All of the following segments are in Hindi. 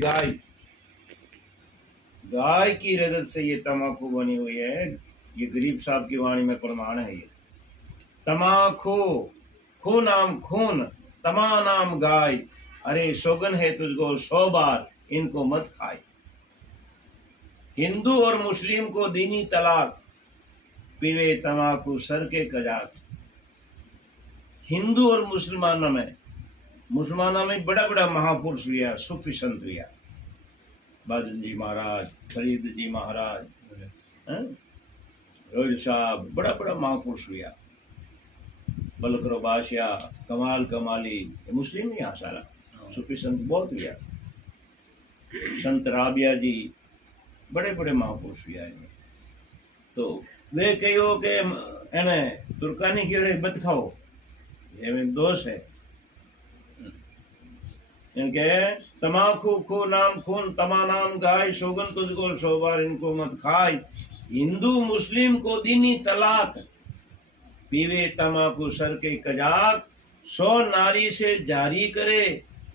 गाय, गाय की रगत से ये तमाकू बनी हुई है। ये गरीब साहब की वाणी में प्रमाण है। ये तमाखो, खो नाम खून, तमा नाम गाय, अरे सौगन है तुझको 100 बार इनको मत खाए। हिंदू और मुस्लिम को दीनी तलाक, पीवे तमाकू सर के कजात। हिंदू और मुसलमानों में बड़ा बड़ा महापुरुष हुआ, सूफी संत हुआ, बादल जी महाराज, फरीद जी महाराज, रोहिल साहब, बड़ा बड़ा महापुरुष हुआ, बलकरो बादशाह, कमाल कमाली, ये मुस्लिम ही सारा सूफी संत बहुत हुआ, संत राबिया जी, बड़े बड़े महापुरुष हुआ है। तो वे कहो के एने तुर्कानी की ओर बत खाओ, ये दोष है इनके। तमाकू खो नाम खून, तमा नाम गाय, सौगन तुझको 100 बार इनको मत खाए। हिंदू मुस्लिम को दीनी तलाक, पीवे तमाकू सर के कजाक। 100 नारी से जारी करे,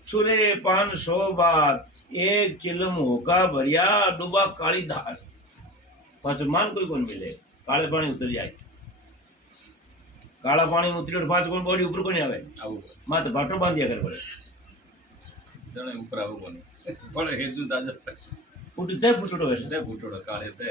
छुले पान 100 बार, एक चिलम होका भरिया, डूबा काली धार। पाछ मान कोई कौन मिले, काले पानी उतर जाए, काला पानी उतरी पाछ कोई बॉडी ऊपर कोनी आवे, माथे भाटो बांधिया करे पड़े, जने ऊपर आવું કોને પણ હેતુ દાદા ફૂટતે ફૂટડો હશે, ફૂટોડો કાળે તે